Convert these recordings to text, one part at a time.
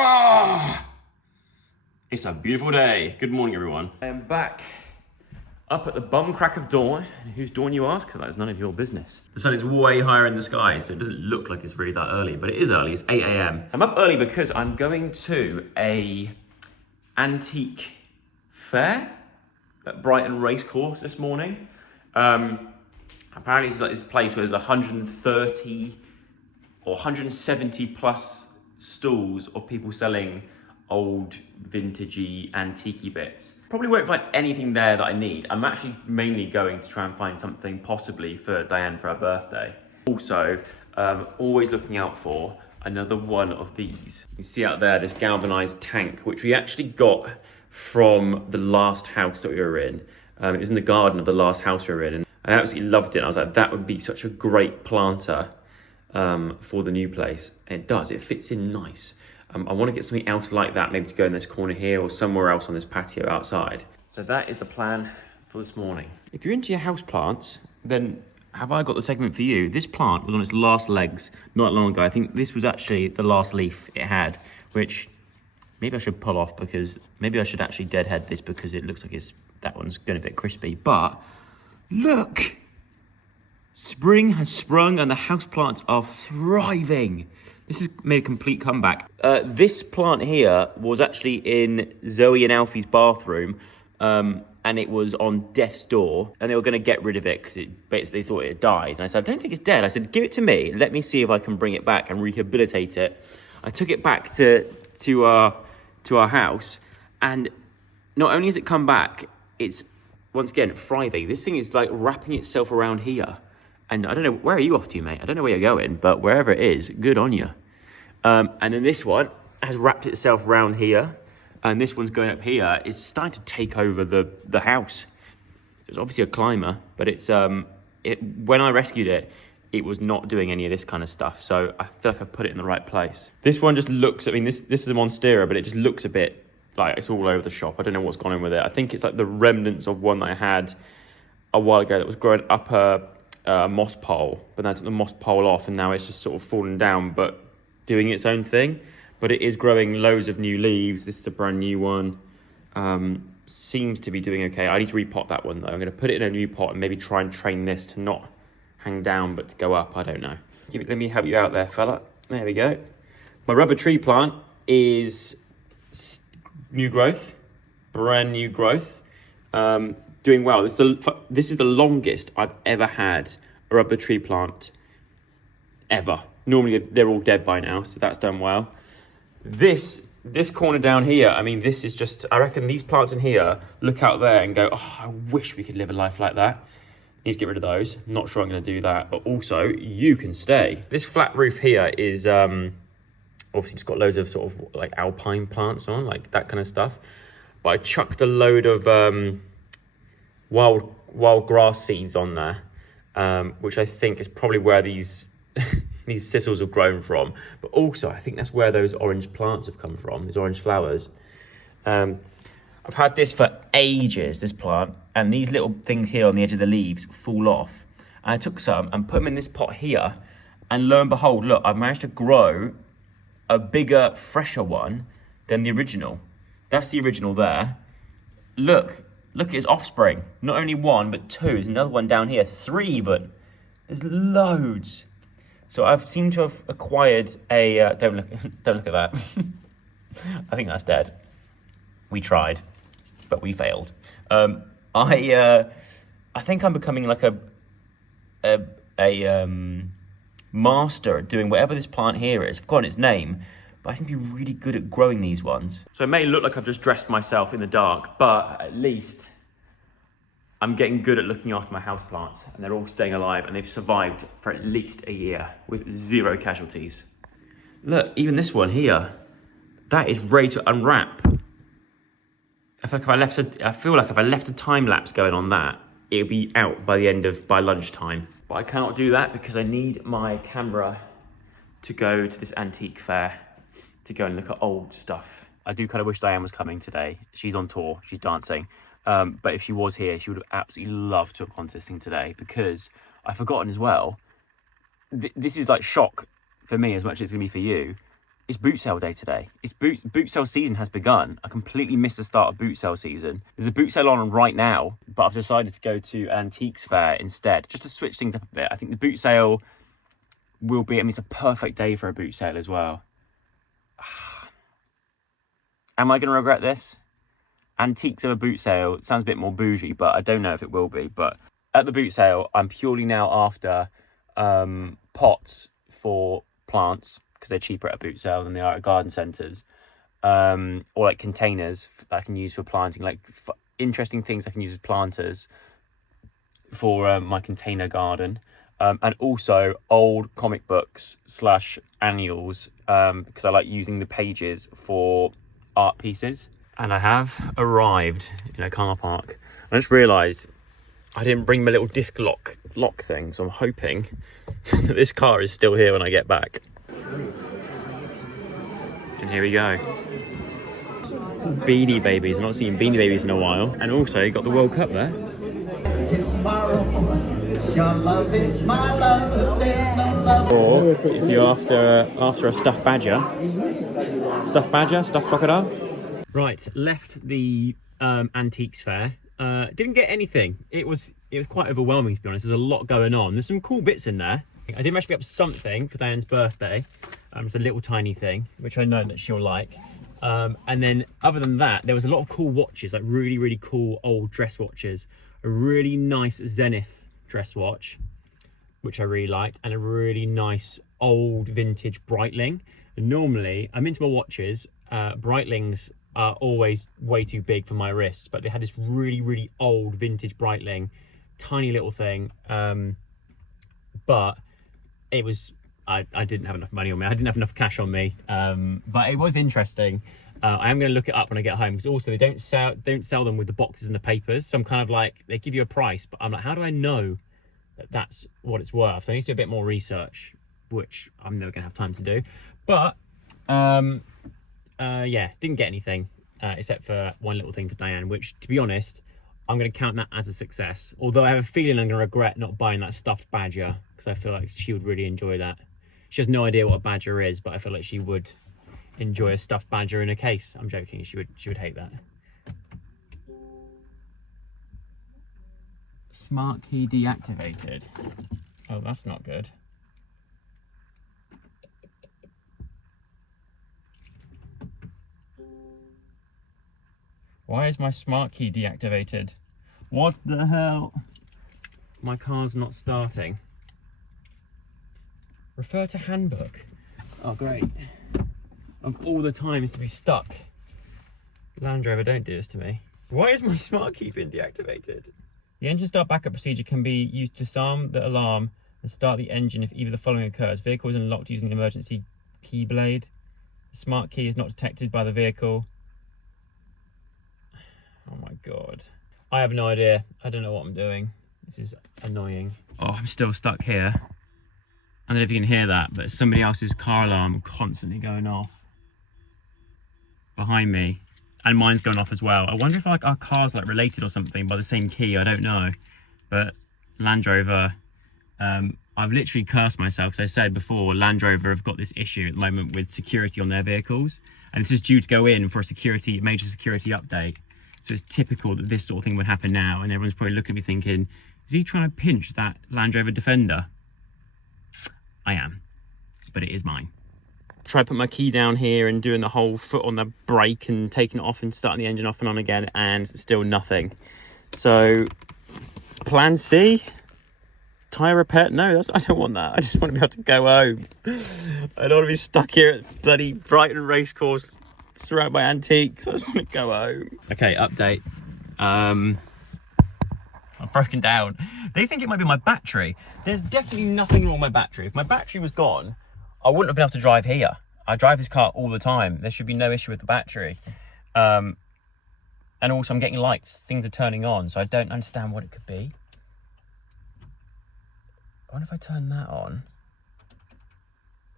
Ah, it's a beautiful day. Good morning, everyone. I am back up at the bum crack of dawn. And whose dawn, you ask? That is none of your business. The sun is way higher in the sky, so it doesn't look like it's really that early, but it is early. It's 8 a.m. I'm up early because I'm going to a antique fair at Brighton Racecourse this morning. Apparently it's like this place where there's 130 or 170 plus stalls of people selling old vintagey antique bits. Probably won't find anything there that I need. I'm actually mainly going to try and find something possibly for Diane for her birthday. Also, always looking out for another one of these. You see out there this galvanized tank, which we actually got from the last house that we were in. It was in the garden of the last house we were in, and I absolutely loved it. I was like, that would be such a great planter for the new place. And it does, it fits in nice. I want to get something else like that, maybe to go in this corner here or somewhere else on this patio outside. So that is the plan for this morning. If you're into your house plants, then have I got the segment for you? This plant was on its last legs not long ago. I think this was actually the last leaf it had, which maybe I should pull off, because maybe I should actually deadhead this because it looks like that one's going a bit crispy. But look! Spring has sprung and the houseplants are thriving. This has made a complete comeback. This plant here was actually in Zoe and Alfie's bathroom, and it was on death's door, and they were going to get rid of it because it basically thought it had died. And I said, I don't think it's dead. I said, give it to me. Let me see if I can bring it back and rehabilitate it. I took it back to our house, and not only has it come back, it's once again thriving. This thing is like wrapping itself around here. And I don't know, where are you off to, mate? I don't know where you're going, but wherever it is, good on you. And then this one has wrapped itself around here, and this one's going up here. It's starting to take over the house. It's obviously a climber, but it's when I rescued it, it was not doing any of this kind of stuff. So I feel like I've put it in the right place. This one just looks, I mean, this is a Monstera, but it just looks a bit like it's all over the shop. I don't know what's gone on with it. I think it's like the remnants of one that I had a while ago that was growing up a moss pole, but then I took the moss pole off and now it's just sort of fallen down, but doing its own thing. But it is growing loads of new leaves. This is a brand new one. Seems to be doing okay. I need to repot that one though. I'm going to put it in a new pot and maybe try and train this to not hang down but to go up. I don't know. Let me help you out there, fella. There we go. My rubber tree plant is new growth, brand new growth. Doing well. This is the longest I've ever had a rubber tree plant ever. Normally they're all dead by now, so that's done well. This corner down here, I mean, this is just, I reckon these plants in here look out there and go, oh, I wish we could live a life like that. Need to get rid of those. Not sure I'm going to do that, but also you can stay. This flat roof here is obviously just got loads of sort of like alpine plants on, like that kind of stuff. But I chucked a load of wild grass seeds on there, which I think is probably where these these thistles have grown from. But also I think that's where those orange plants have come from, these orange flowers. I've had this for ages, this plant, and these little things here on the edge of the leaves fall off. And I took some and put them in this pot here, and lo and behold, look, I've managed to grow a bigger, fresher one than the original. That's the original there. Look at its offspring. Not only one, but two. There's another one down here, 3 even. There's loads. So I've seemed to have acquired a, don't look at that. I think that's dead. We tried, but we failed. I think I'm becoming like a master at doing whatever this plant here is. I've forgotten its name, but I think I'm really good at growing these ones. So it may look like I've just dressed myself in the dark, but at least I'm getting good at looking after my houseplants, and they're all staying alive, and they've survived for at least a year with 0 casualties. Look, even this one here, that is ready to unwrap. I feel like if I left a time lapse going on that, it'll be out by lunchtime. But I cannot do that because I need my camera to go to this antique fair to go and look at old stuff. I do kind of wish Diane was coming today. She's on tour, she's dancing. But if she was here, she would have absolutely loved to have gone to this thing today, because I've forgotten as well. This is like shock for me as much as it's going to be for you. it's boot sale day today. It's boot sale season has begun. I completely missed the start of boot sale season. There's a boot sale on right now, but I've decided to go to Antiques Fair instead, just to switch things up a bit. I think the boot sale will be, I mean, it's a perfect day for a boot sale as well. Am I going to regret this? Antiques of a boot sale sounds a bit more bougie, but I don't know if it will be. But at the boot sale, I'm purely now after pots for plants, because they're cheaper at a boot sale than they are at garden centres, or like containers that I can use for planting, like interesting things I can use as planters for my container garden, and also old comic books / annuals, because I like using the pages for art pieces. And I have arrived in a car park. I just realised I didn't bring my little disc lock thing, so I'm hoping that this car is still here when I get back. And here we go. Beanie Babies. I've not seen Beanie Babies in a while. And also, you got the World Cup there. Tomorrow, your love is my love, there's no love. Or if you're after a stuffed badger, stuffed crocodile. Right, left the Antiques Fair. Didn't get anything. It was quite overwhelming, to be honest. There's a lot going on. There's some cool bits in there. I did manage to pick up something for Dianne's birthday. It's a little tiny thing, which I know that she'll like. And then other than that, there was a lot of cool watches, like really, really cool old dress watches. A really nice Zenith dress watch, which I really liked, and a really nice old vintage Breitling. And normally, I'm into my watches. Breitlings are always way too big for my wrists, but they had this really, really old vintage Breitling, tiny little thing. But it was, I didn't have enough money on me. I didn't have enough cash on me. But it was interesting. I am going to look it up when I get home, because also they don't sell them with the boxes and the papers. So I'm kind of like, they give you a price, but I'm like, how do I know that that's what it's worth? So I need to do a bit more research, which I'm never going to have time to do. But yeah, didn't get anything except for one little thing for Dianne, which, to be honest, I'm going to count that as a success. Although I have a feeling I'm going to regret not buying that stuffed badger, because I feel like she would really enjoy that. She has no idea what a badger is, but I feel like she would enjoy a stuffed badger in a case. I'm joking. She would hate that. Smart key deactivated. Oh, that's not good. Why is my smart key deactivated? What the hell? My car's not starting. Refer to handbook. Oh, great. Of all the times to be stuck. Land Rover, don't do this to me. Why is my smart key been deactivated? The engine start backup procedure can be used to disarm the alarm and start the engine if either the following occurs. Vehicle is unlocked using an emergency key blade. The smart key is not detected by the vehicle. Oh my God. I have no idea. I don't know what I'm doing. This is annoying. Oh, I'm still stuck here. I don't know if you can hear that, but somebody else's car alarm constantly going off behind me, and mine's going off as well. I wonder if like our cars like related or something by the same key. I don't know, but Land Rover, I've literally cursed myself, because I said before, Land Rover have got this issue at the moment with security on their vehicles, and this is due to go in for a major security update. So it's typical that this sort of thing would happen now, and everyone's probably looking at me thinking, is he trying to pinch that Land Rover Defender? I am, but it is mine. Try to put my key down here and doing the whole foot on the brake and taking it off and starting the engine off and on again, and still nothing. So plan C, tyre repair. No, I don't want that. I just want to be able to go home. I don't want to be stuck here at bloody Brighton Racecourse surrounded by antiques. I just want to go home. Okay, update. I've broken down. They think it might be my battery. There's definitely nothing wrong with my battery. If my battery was gone, I wouldn't have been able to drive here. I drive this car all the time. There should be no issue with the battery. And also I'm getting lights. Things are turning on, so I don't understand what it could be. I wonder if I turn that on.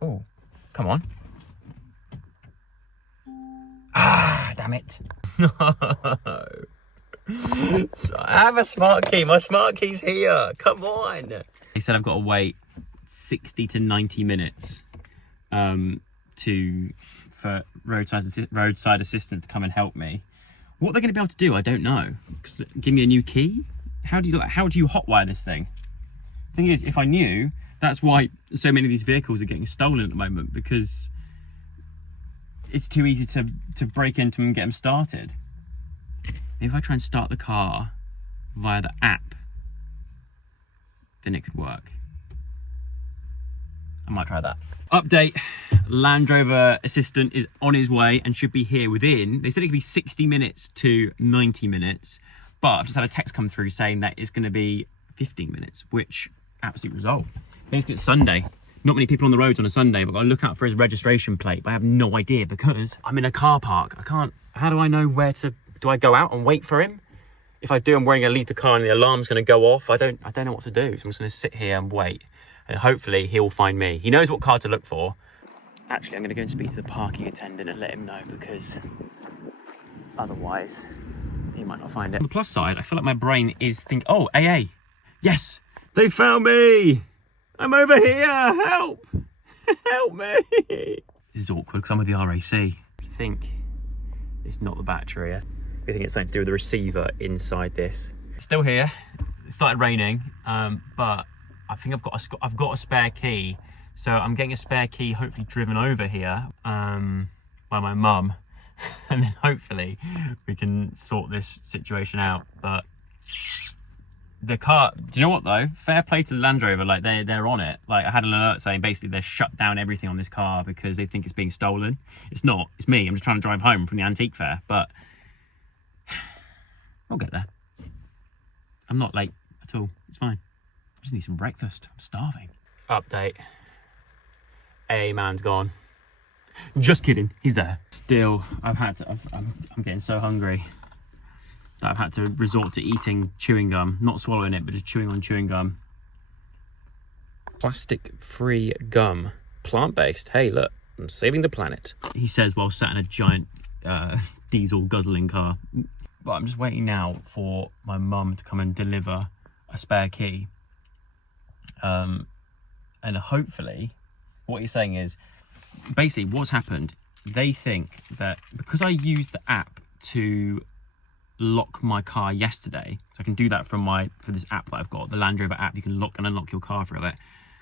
Oh, come on. Ah, damn it. No. So I have a smart key. My smart key's here. Come on. He said I've got to wait 60 to 90 minutes to for roadside assistance to come and help me. What they're going to be able to do, I don't know. Give me a new key? How do you hotwire this thing? Thing is, if I knew, that's why so many of these vehicles are getting stolen at the moment, because it's too easy to break into them and get them started. Maybe if I try and start the car via the app, then it could work. I might try that. Update, Land Rover assistant is on his way and should be here within, they said it could be 60 minutes to 90 minutes, but I've just had a text come through saying that it's going to be 15 minutes, which absolute result. It's Sunday. Not many people on the roads on a Sunday, but I've got to look out for his registration plate, but I have no idea because I'm in a car park. How do I know where to, do I go out and wait for him? If I do, I'm going to leave the car and the alarm's going to go off. I don't know what to do, so I'm just going to sit here and wait. And hopefully he'll find me. He knows what car to look for. Actually, I'm going to go and speak to the parking attendant and let him know, because otherwise he might not find it. On the plus side, I feel like my brain is thinking, oh, AA. Yes, they found me. I'm over here. Help. Help me. This is awkward because I'm with the RAC. I think it's not the battery. I think it's something to do with the receiver inside this. Still here. It started raining, but I think I've got a spare key, so I'm getting a spare key hopefully driven over here by my mum, and then hopefully we can sort this situation out. But the car, do you know what though? Fair play to Land Rover, like they're on it. Like I had an alert saying basically they're shut down everything on this car because they think it's being stolen. It's not, it's me. I'm just trying to drive home from the antique fair, but we'll get there. I'm not late at all, it's fine. I just need some breakfast. I'm starving. Update. A man's gone. Just kidding. He's there. Still, I'm getting so hungry that I've had to resort to eating chewing gum. Not swallowing it, but just chewing on chewing gum. Plastic-free gum. Plant-based. Hey, look. I'm saving the planet. He says while sat in a giant diesel guzzling car. But I'm just waiting now for my mum to come and deliver a spare key. And hopefully what he's saying is basically what's happened, they think that because I used the app to lock my car yesterday, so I can do that for this app that I've got, the Land Rover app, you can lock and unlock your car through it.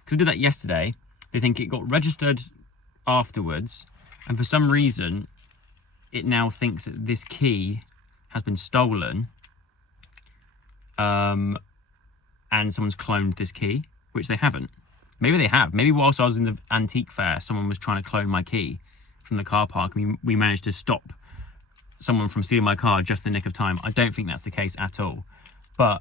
Because I did that yesterday, they think it got registered afterwards, and for some reason it now thinks that this key has been stolen, and someone's cloned this key, which they haven't. Maybe they have. Maybe whilst I was in the antique fair, someone was trying to clone my key from the car park. We managed to stop someone from stealing my car just in the nick of time. I don't think that's the case at all. But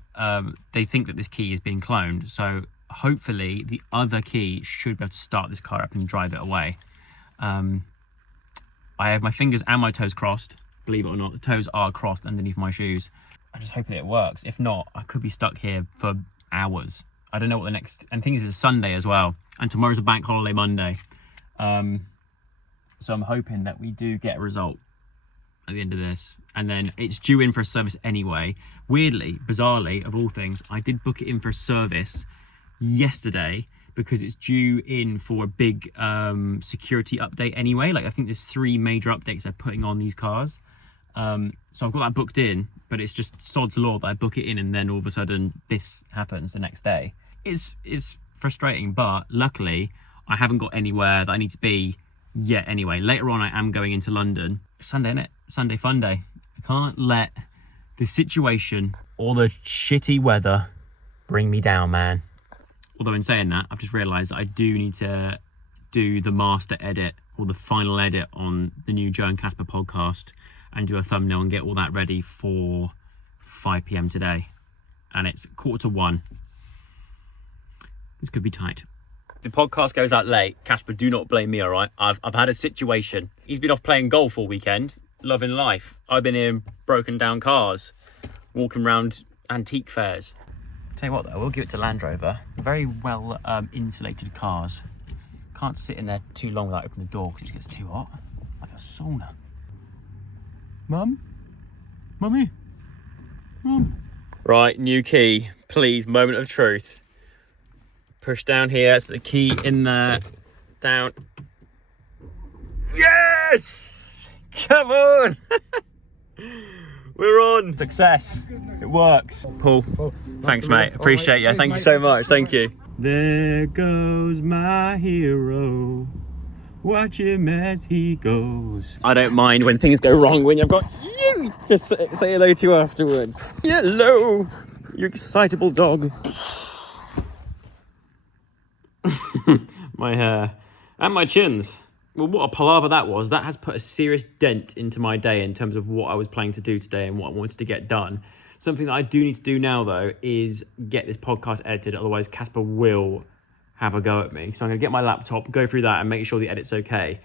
they think that this key is being cloned. So hopefully the other key should be able to start this car up and drive it away. I have my fingers and my toes crossed. Believe it or not, the toes are crossed underneath my shoes. I just hope that it works. If not, I could be stuck here for hours. I don't know what the next, and the thing is it's Sunday as well, and tomorrow's a bank holiday Monday. So I'm hoping that we do get a result at the end of this, and then it's due in for a service anyway. Weirdly, bizarrely, of all things, I did book it in for a service yesterday because it's due in for a big security update anyway. Like I think there's 3 major updates they're putting on these cars. So I've got that booked in, but it's just sod's law that I book it in and then all of a sudden this happens the next day. It's frustrating, but luckily I haven't got anywhere that I need to be yet anyway. Later on I am going into London. Sunday, innit? Sunday fun day. I can't let the situation or the shitty weather bring me down, man. Although in saying that, I've just realised that I do need to do the master edit or the final edit on the new Joe and Casper podcast and do a thumbnail and get all that ready for 5 PM today. And it's 1:45. This could be tight. The podcast goes out late. Casper, do not blame me, all right? I've had a situation. He's been off playing golf all weekend, loving life. I've been in broken down cars, walking around antique fairs. Tell you what though, I will give it to Land Rover. Very well insulated cars. Can't sit in there too long without opening the door because it gets too hot. Like a sauna. Mum? Mummy? Mum? Right, new key. Please, moment of truth. Push down here, let's put the key in there. Down. Yes! Come on! We're on! Success. It works. Paul, thanks mate. Appreciate you. Thank you so much. Thank you. There goes my hero. Watch him as he goes. I don't mind when things go wrong when you've got you to say hello to afterwards. Hello, you excitable dog. My hair and my chins. Well, what a palaver that was. That has put a serious dent into my day in terms of what I was planning to do today and what I wanted to get done. Something that I do need to do now, though, is get this podcast edited. Otherwise, Casper will have a go at me. So I'm going to get my laptop, go through that and make sure the edit's okay.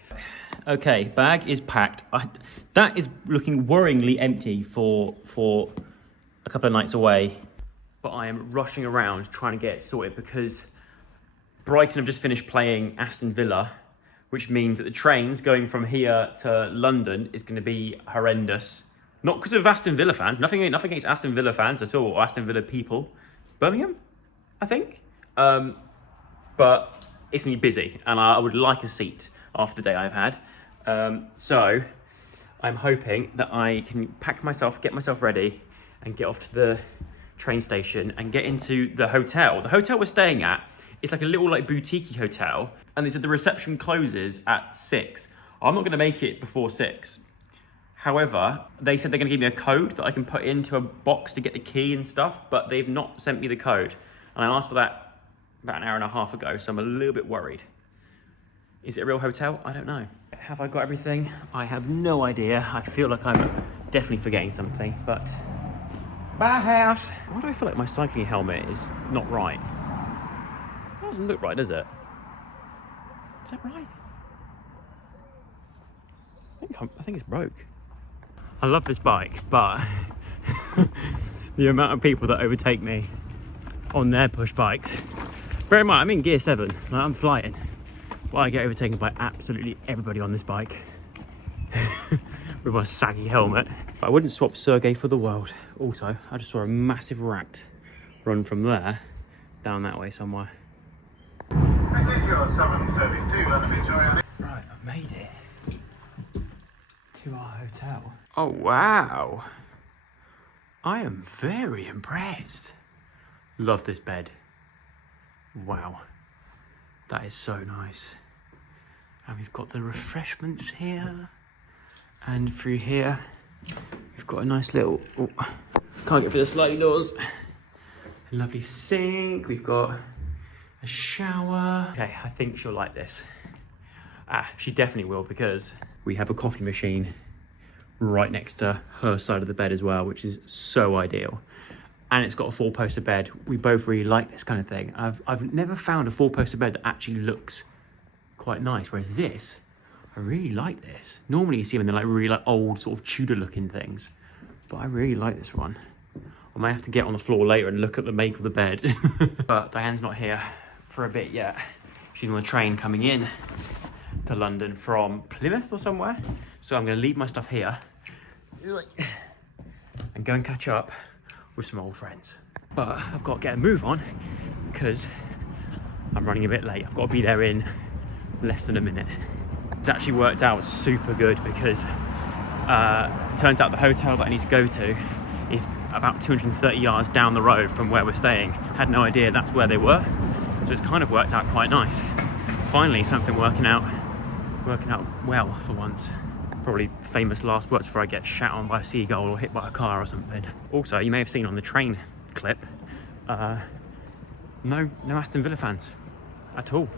Okay, bag is packed. That is looking worryingly empty for a couple of nights away. But I am rushing around trying to get it sorted because Brighton have just finished playing Aston Villa, which means that the trains going from here to London is going to be horrendous. Not because of Aston Villa fans, nothing against Aston Villa fans at all, or Aston Villa people. Birmingham, I think. But it's going to be busy, and I would like a seat after the day I've had. So I'm hoping that I can pack myself, get myself ready, and get off to the train station and get into the hotel. The hotel we're staying at, it's like a little boutique hotel, and they said the reception closes at 6. I'm not going to make it before 6. However, they said they're going to give me a code that I can put into a box to get the key and stuff, but they've not sent me the code. And I asked for that about an hour and a half ago, so I'm a little bit worried. Is it a real hotel? I don't know. Have I got everything? I have no idea. I feel like I'm definitely forgetting something, but... Bye, house! Why do I feel like my cycling helmet is not right? It doesn't look right, does it? Is that right? I think it's broke. I love this bike, but the amount of people that overtake me on their push bikes. Bear in mind, I'm in gear 7, like I'm flying, but I get overtaken by absolutely everybody on this bike with my saggy helmet. But I wouldn't swap Sergey for the world. Also, I just saw a massive rat run from there down that way somewhere. Right, I've made it to our hotel. Oh wow, I am very impressed. Love this bed. Wow, that is so nice. And we've got the refreshments here, and through here we've got a nice little, oh, can't get through the sliding doors, a lovely sink, we've got a shower. Okay, I think she'll like this. She definitely will, because we have a coffee machine right next to her side of the bed as well, which is so ideal. And it's got a 4-poster bed. We both really like this kind of thing. I've never found a 4-poster bed that actually looks quite nice, whereas this, I really like this. Normally you see them in like really old sort of Tudor looking things, but I really like this one. I might have to get on the floor later and look at the make of the bed. But Diane's not here for a bit yet. She's on the train coming in to London from Plymouth or somewhere. So I'm going to leave my stuff here and go and catch up with some old friends. But I've got to get a move on because I'm running a bit late. I've got to be there in less than a minute. It's actually worked out super good because it turns out the hotel that I need to go to is about 230 yards down the road from where we're staying. Had no idea that's where they were. So it's kind of worked out quite nice. Finally, something working out well for once. Probably famous last words before I get shat on by a seagull or hit by a car or something. Also, you may have seen on the train clip, no Aston Villa fans at all.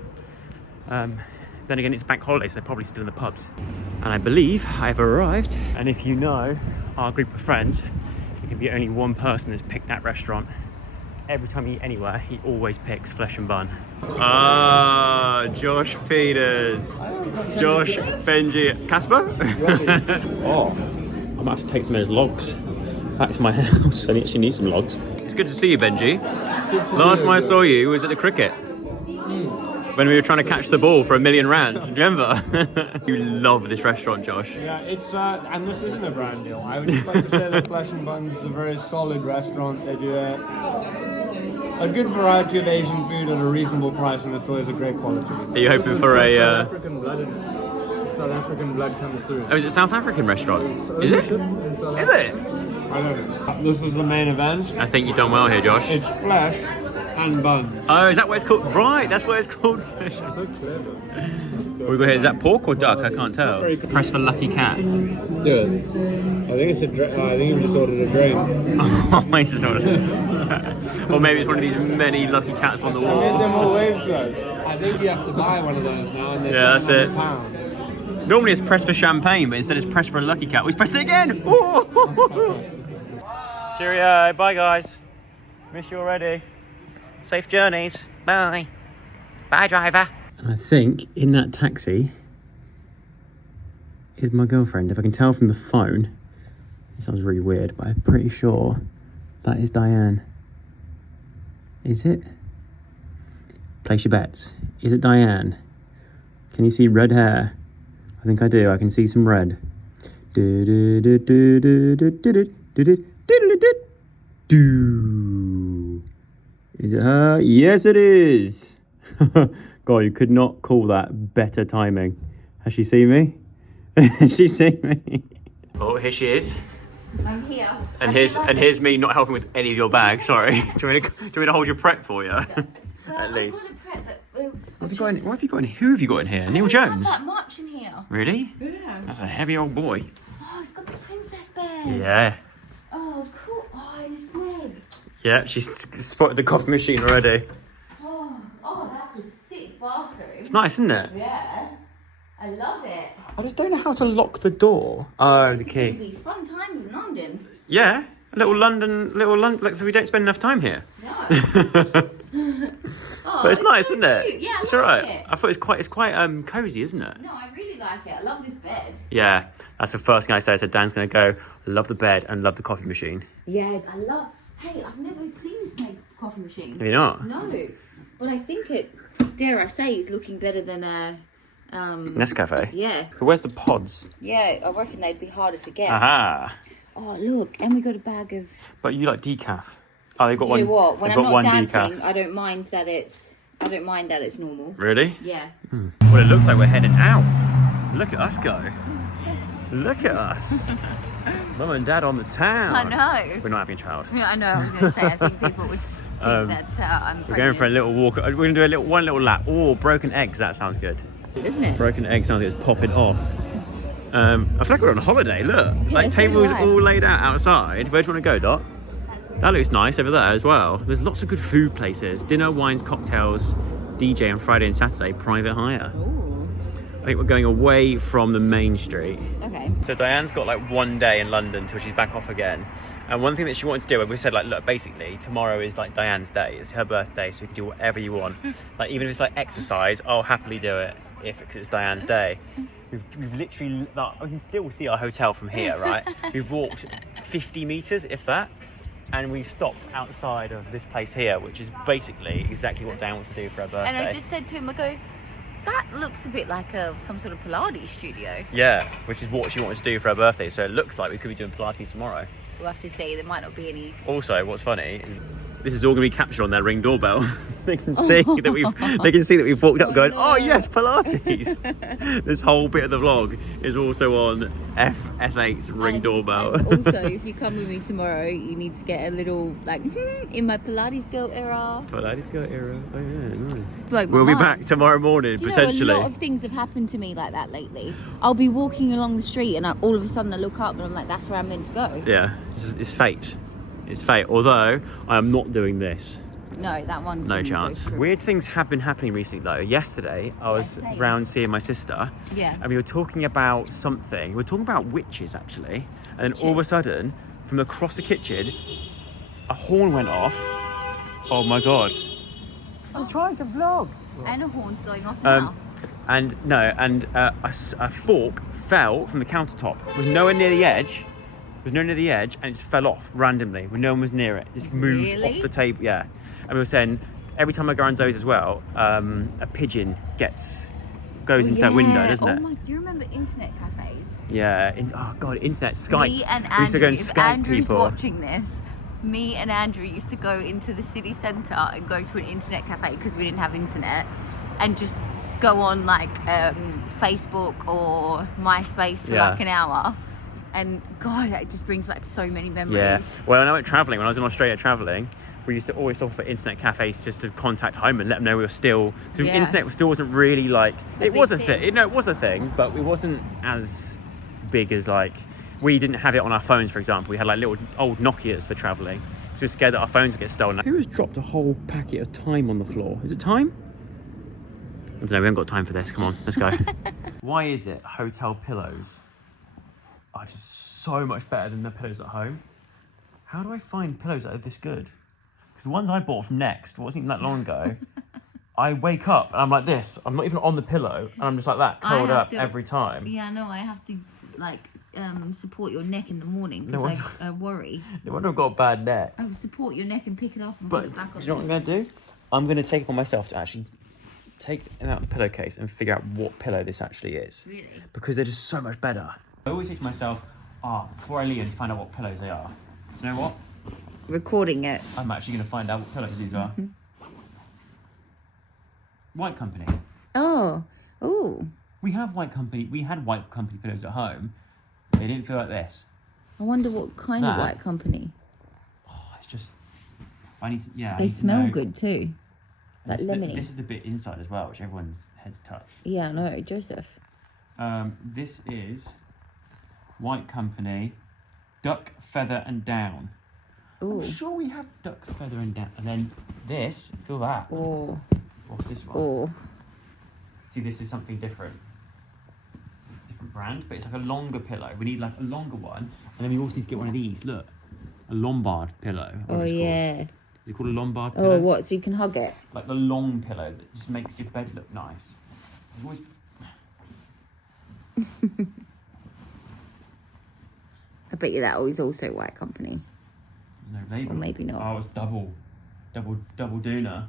Then again, it's bank holiday, so they're probably still in the pubs. And I believe I've arrived. And if you know our group of friends, it can be only one person that's picked that restaurant. Every time he eat anywhere, he always picks Flesh and Bun. Ah, Josh Peters. Josh, Benji, Casper? Oh, I might have to take some of those logs back to my house. I actually need some logs. It's good to see you, Benji. Last time I saw you was at the cricket. When we were trying to catch the ball for £1 million. Do you remember? You love this restaurant, Josh. Yeah, it's and this isn't a brand deal. I would just like to say that Flesh and Buns is a very solid restaurant. They do a good variety of Asian food at a reasonable price, and it's always a great quality. Are you hoping for a? African blooded. South African blood comes through. Oh, is it a South African restaurant? Is it? In South Is Africa. it? I don't know. This is the main event. I think you've done well here, Josh. It's flesh and buns. Oh, is that what it's called? Right, that's what it's called. So clever. We got here. Is that pork or duck? I can't tell. Press for Lucky Cat. Do it. I think it's I think you just ordered a drink. Oh, I just ordered. Or maybe it's one of these many Lucky Cats on the I made wall. them all wave size. I think you have to buy one of those now, and they're Yeah, that's it. £700. Normally it's press for champagne, but instead it's press for a Lucky Cat. We've pressed it again! Cheerio, bye guys. Miss you already. Safe journeys. Bye. Bye, driver. And I think in that taxi is my girlfriend. If I can tell from the phone, it sounds really weird, but I'm pretty sure that is Diane. Is it? Place your bets. Is it Diane? Can you see red hair? I think I do. I can see some red. Is it her? Yes, it is. God, you could not call that better timing. Has she seen me? Has she seen me? Oh, here she is. I'm here. And here's me not helping with any of your bags. Sorry. do you want me to hold your prep for you? At least. What have you got in? Who have you got in here? Neil Jones. Not that much in here. Really? Yeah. That's a heavy old boy. Oh, it's got the princess bed. Yeah. Oh, cool. Oh, and a snake. Yeah, she's spotted the coffee machine already. Oh, that's a sick bathroom. It's nice, isn't it? Yeah. I love it. I just don't know how to lock the door. Oh, the It's key. gonna be fun times in London. Yeah, a little London. Like, so we don't spend enough time here. No. Oh, But it's nice, so isn't it? cute. Yeah, I It's like alright. it. I thought it's quite cozy, isn't it? No, I really like it. I love this bed. Yeah, that's the first thing I said. I said Dan's gonna go. Love the bed and love the coffee machine. Yeah, I love. Hey, I've never seen this snake coffee machine. Have you not? No, but I think it. Dare I say, is looking better than a. Nescafe. Yeah. But where's the pods? Yeah, I reckon they'd be harder to get. Aha. Oh, look, and we got a bag of. But you like decaf. Oh, they've got Do one. you know what? When they've I'm got not one dancing, decaf. I don't mind that it's normal. Really? Yeah. Well, it looks like we're heading out. Look at us go. Look at us. Mum and Dad on the town. I know. We're not having a child. Yeah, I know. I was going to say. I think people would think that I'm pregnant. We're going for a little walk. We're going to do one little lap. Oh, broken eggs. That sounds good. Isn't it? Broken egg sounds like it's popping off. I feel like we're on holiday. Look, Yeah, like so tables do I. all laid out outside. Where do you want to go, Dot? That looks nice over there as well. There's lots of good food places. Dinner, wines, cocktails, DJ on Friday and Saturday, private hire. Ooh. I think we're going away from the main street. Okay. So Diane's got like one day in London till she's back off again. And one thing that she wanted to do, we said like, look, basically tomorrow is like Diane's day. It's her birthday, so you can do whatever you want. Like even if it's like exercise, I'll happily do it because it's Diane's day. We've literally, like, we can still see our hotel from here, right? We've walked 50 meters, if that. And we've stopped outside of this place here, which is basically exactly what Diane wants to do for her birthday. And I just said to him, I go, that looks a bit like some sort of Pilates studio. Yeah, which is what she wanted to do for her birthday. So it looks like we could be doing Pilates tomorrow. We'll have to see. There might not be any. Also, what's funny is this is all going to be captured on their Ring doorbell. They can see that we've walked up, going, "Oh yes, Pilates." This whole bit of the vlog is also on FS8's Ring doorbell. And also, if you come with me tomorrow, you need to get a little like in my Pilates girl era. Pilates girl era. Oh yeah, nice. Blow my We'll be mind. back tomorrow morning, Do you potentially. know, a lot of things have happened to me like that lately. I'll be walking along the street and all of a sudden I look up and I'm like, that's where I'm meant to go. Yeah, it's fate. It's fate. Although I am not doing this. No, that one. No didn't go chance. through. Weird things have been happening recently though. Yesterday I was same. round seeing my sister. Yeah. And we were talking about something. We were talking about witches actually. And then all of a sudden, from across the kitchen, a horn went off. Oh my god. I'm trying to vlog. And a horn's going off now. And a fork fell from the countertop. It was nowhere near the edge. It was nowhere near the edge, and it just fell off randomly when no one was near it. It just moved Really? off the table. Yeah. And we were saying every time I go around Zoe's as well, a pigeon goes into that window, doesn't it? Oh my! Do you remember internet cafes? Yeah. Oh god, internet Skype. Me and We used to go Andrew. and If Skype Andrew's people. watching this, me and Andrew used to go into the city centre and go to an internet cafe because we didn't have internet, and just go on like Facebook or MySpace for like an hour. And God, it just brings back so many memories. Yeah. Well, when I went travelling, when I was in Australia travelling, we used to always stop for internet cafes just to contact home and let them know we were still. So internet still wasn't really like it was a thing. No, it was a thing, but it wasn't as big as like we didn't have it on our phones. For example, we had like little old Nokias for travelling. So we were scared that our phones would get stolen. Who has dropped a whole packet of thyme on the floor? Is it thyme? I don't know. We haven't got time for this. Come on, let's go. Why is it hotel pillows are just so much better than the pillows at home? How do I find pillows that are this good? Because the ones I bought from Next wasn't even that long ago. I wake up and I'm like this. I'm not even on the pillow, and I'm just like that, curled up every time. Yeah, no, I have to like support your neck in the morning because I worry. No wonder I've got a bad neck. I would support your neck and pick it up and put it back on. Do you know what I'm going to do? I'm going to take it upon myself to actually take it out of the pillowcase and figure out what pillow this actually is. Really? Because they're just so much better. I always say to myself, before I leave and find out what pillows they are. Do you know what? Recording it. I'm actually going to find out what pillows these are. White Company. Oh. We had White Company pillows at home. They didn't feel like this. I wonder what kind of White Company. Oh, it's just. I need to. Yeah. They smell good too. Like lemony. This is the bit inside as well, which everyone's heads touch. Yeah, no, Joseph. This is White Company, Duck, Feather and Down. Ooh. I'm sure we have Duck, Feather and Down. And then this, feel that. Oh. What's this one? Oh. See, this is something different. Different brand, but it's like a longer pillow. We need like a longer one. And then we also need to get one of these, look. A Lombard pillow. Oh, yeah. Is it called a Lombard pillow? Oh, what? So you can hug it? Like the long pillow that just makes your bed look nice. I've always... I bet you that was also White Company. There's no label. Or maybe not. Oh, it's double doona.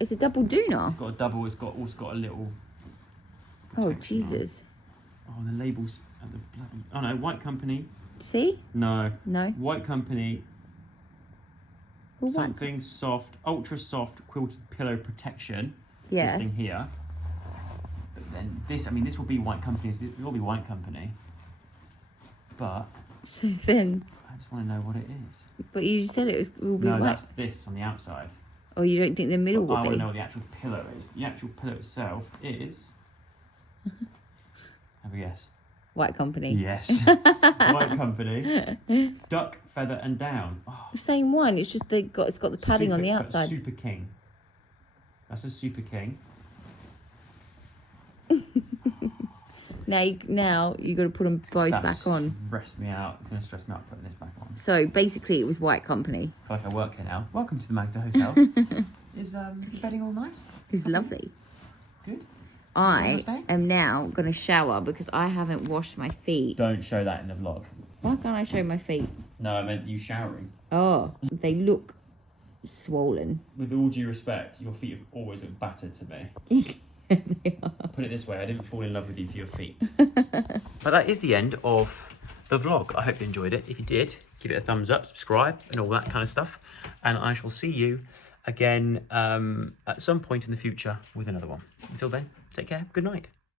It's a double doona? It's got a double, it's also got a little... Oh, Jesus. Oh, the labels at the bloody... Oh no, White Company. See? No. No? White Company. Well, Something soft, ultra soft quilted pillow protection. Yeah. This thing here. But then this, I mean, this will be White Company. It will be White Company. But So then... I just want to know what it is. But you said it will be No, white. that's this on the outside. Or you don't think the middle But will I want be? to know what the actual pillow is. The actual pillow itself is... Have a guess. White Company. Yes. White Company. Duck, Feather and Down. Oh, The same one. It's just it's got the padding on the outside. Super King. That's a Super King. Now you got to put them both back on. Stressed me out. It's going to stress me out putting this back on. So basically, it was White Company. I feel like I work here now. Welcome to the Magda Hotel. Is the bedding all nice? It's lovely. Good. I am now going to shower because I haven't washed my feet. Don't show that in the vlog. Why can't I show my feet? No, I meant you showering. Oh, they look swollen. With all due respect, your feet have always looked battered to me. They are. Put it this way, I didn't fall in love with you for your feet. But that is the end of the vlog. I hope you enjoyed it. If you did, give it a thumbs up, subscribe and all that kind of stuff. And I shall see you again at some point in the future with another one. Until then, take care. Good night.